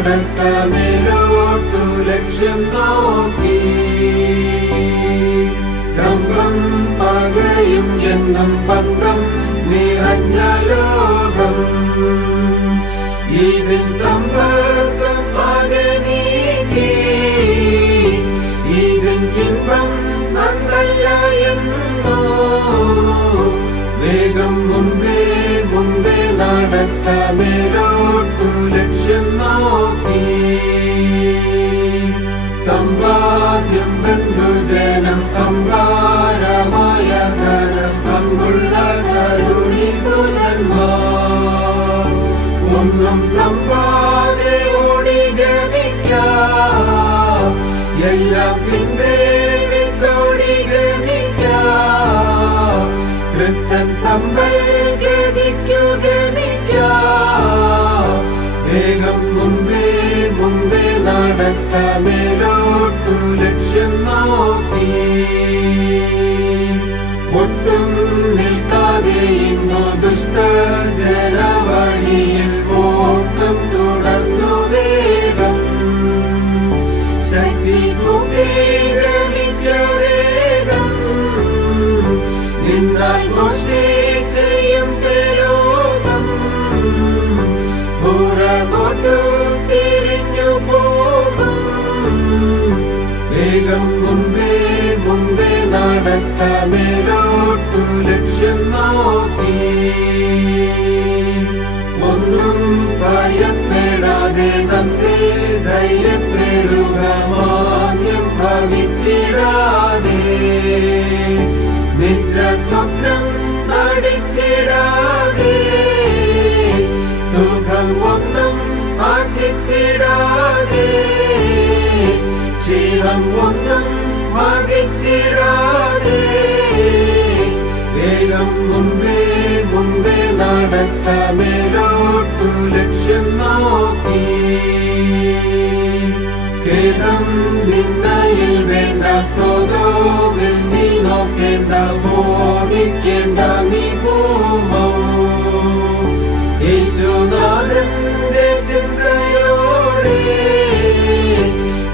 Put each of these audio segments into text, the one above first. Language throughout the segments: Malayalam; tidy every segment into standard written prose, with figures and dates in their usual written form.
നടക്കമേലോട്ടു ലക്ഷ്യം നോക്കി. ദമ്പം പകയും എന്നും പന്തം നിറഞ്ഞ ലോകം. ഇതിൻ സമ്പർക്കം മകനീക്കി. ഇതിൻ ഇன்பം നന്നല്ല എന്നോ. വേഗം മുൻപേ മുൻപേ നടക്കമേലോട്ടു ലക്ഷ്യം നോക്കി. സമ്പാദ്യം ബന്ധുജനം അമ്പാരമായ ധനം അമ്പുള്ള കരുണീസുതന്മാർ. ഒന്നും നമ്പാതെ ഓടി ഗമിക്കാം. എല്ലാം പിൻപേ വിട്ടോടി ഗമിക്കാം. ക്രിസ്തൻ സമ്പൽ ഗതിക്കു ഗമിക്കാം. വേഗം മുൻപേ മുൻപേ നടക്കമേലോട്ടു ലക്ഷ്യം നോക്കി. ഒട്ടും നിൽക്കാതെ ഇന്നു ദുഷ്ടജനവഴിയിൽ ഓട്ടം തുടർന്നു വേഗം. ശക്തി കൂട്ടി ഗമിക്ക വേഗം. നിന്നാൽ ഗോഷ്ഠി ചെയ്യും ലോകം. പുറകോട്ടു തിരിഞ്ഞു പോകും. വേഗം മുൻപേ മുൻപേ നടക്കമേലോട്ടു ലക്ഷ്യം നോക്കി. ഒന്നും ഭയപ്പെടാതെ നന്ദി ധൈര്യപ്പെടുക. മാന്യം ഭവിച്ചിടാതെ നിദ്ര സ്വപ്നം നടിച്ചിടാതെ. സുഖം ഒന്നും ആശിച്ചിടാതെ. ക്ഷീണം ഒന്നും മതിച്ചിടാതെ. വേഗം മുൻപേ മുൻപേ നടക്കമേലോട്ടു ലക്ഷ്യം നോക്കി. കേരം നിന്നയിൽ വേണ്ട. സ്വതോവിൽ നീ നോക്കേണ്ട. ബോധിക്കേണ്ട നീ ഭൂമോ. യേശുനാഥന്റെ ചിന്തയോടെ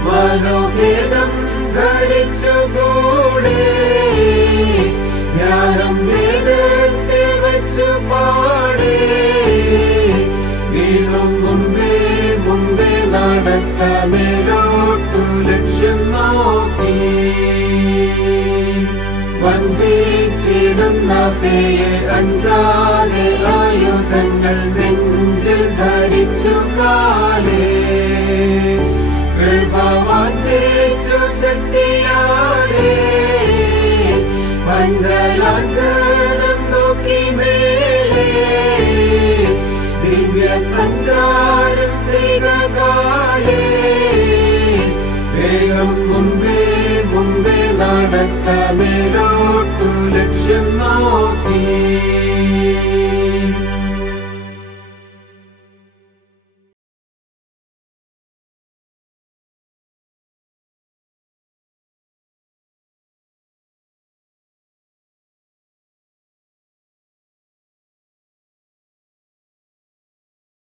മനോഖേദം ധരിച്ചുകൂടെ. ജ്ഞാനം വേദത്തിൽ വച്ചു പാടേ. വീണ്ടും മുൻപേ മുൻപേ നടക്കമേലോട്ടു ലക്ഷ്യം നോക്കി. വഞ്ചിച്ചിടുന്ന പേയെ അഞ്ചാതെ ആയുധങ്ങൾ നെഞ്ചിൽ ധരിച്ചു കാലേ. കൃപ വാഞ്ചിച്ചു ശക്തിയാലേ. പഞ്ചലാഞ്ചനം നോക്കി മേലേ. ദിവ്യ സഞ്ചാരം ചെയ്ത കാലേ. വേഗം മുൻപേ മുൻപേ നടക്കമേലോട്ടു ലക്ഷ്യം നോക്കി.